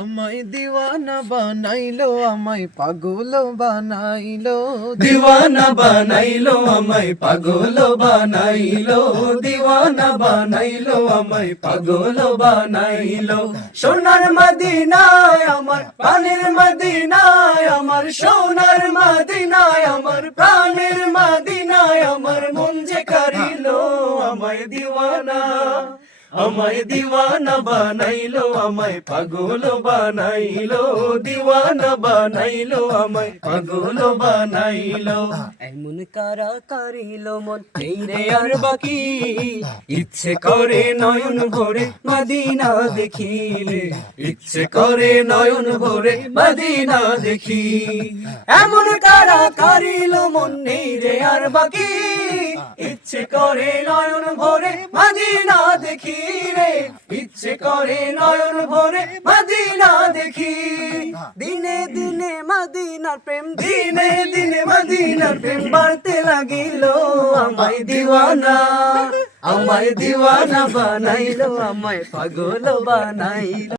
আমায় দিওয়ানা বানাইলো, আমায় পাগল বানাইলো, দিওয়ানা বানাইলো আমায় পাগল বানাইলো, দিওয়ানা বানাইলো আমায় পাগল বানাইলো। সোনার মদিনায় আমার প্রাণের মদিনায়, আমার সোনার মদিনায় আমার প্রাণের মদিনায়, আমার মন যে করিলো আমায় দিওয়ানা, আমায় দিওয়ানা বানাইলো আমায় পাগল বানাইলো, দিওয়ানা বানাইলো আমায় পাগল বানাইলো। এমন কারা করিল মন এই রে আর বাকি, ইচ্ছে করে নয়ন ভরে মদিনা দেখিলে, ইচ্ছে করে নয়ন ভরে মদিনা দেখি। এমন কারা করিল মন নেই রে আর বাকি, ইচ্ছে করে নয়ন ভরে মদিনা দেখি রে, ইচ্ছে করে নয়ন ভরে মদিনা দেখি। দিনে দিনে মদিনার প্রেম, দিনে দিনে মদিনার প্রেম বাড়তে লাগিল, আমায় দিওয়ানা, আমায় দিওয়ানা বানাইলো, আমায় পাগল বানাইলো।